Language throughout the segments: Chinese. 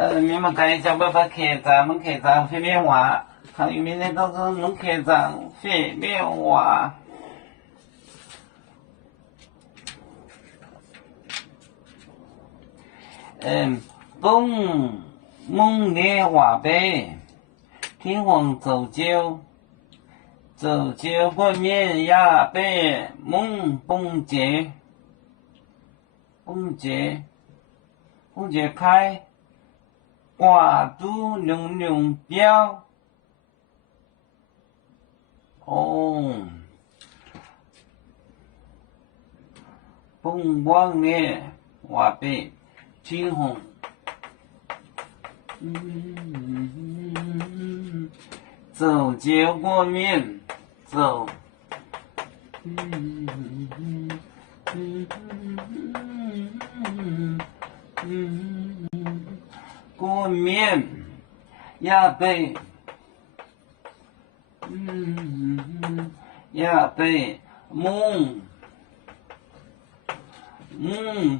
你们看一下爸爸开闸，门开闸随便玩，还有明天到时候门开闸随便玩。蹦梦烈话呗，天荒走酒，走酒过面呀呗，梦蹦节，蹦节，蹦节开，挂住溜溜标。哦，蹦光烈话呗，天荒。走街过面，走。过面呀呗，呀呗，梦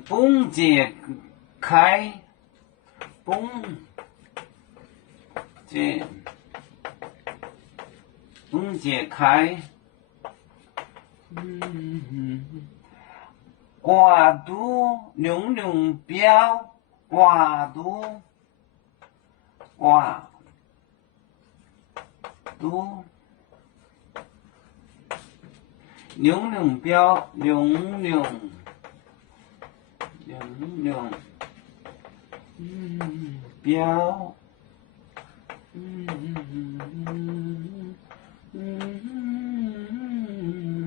蹦解开，蹦解开，挂肚溜溜标，挂肚溜溜标，溜溜标。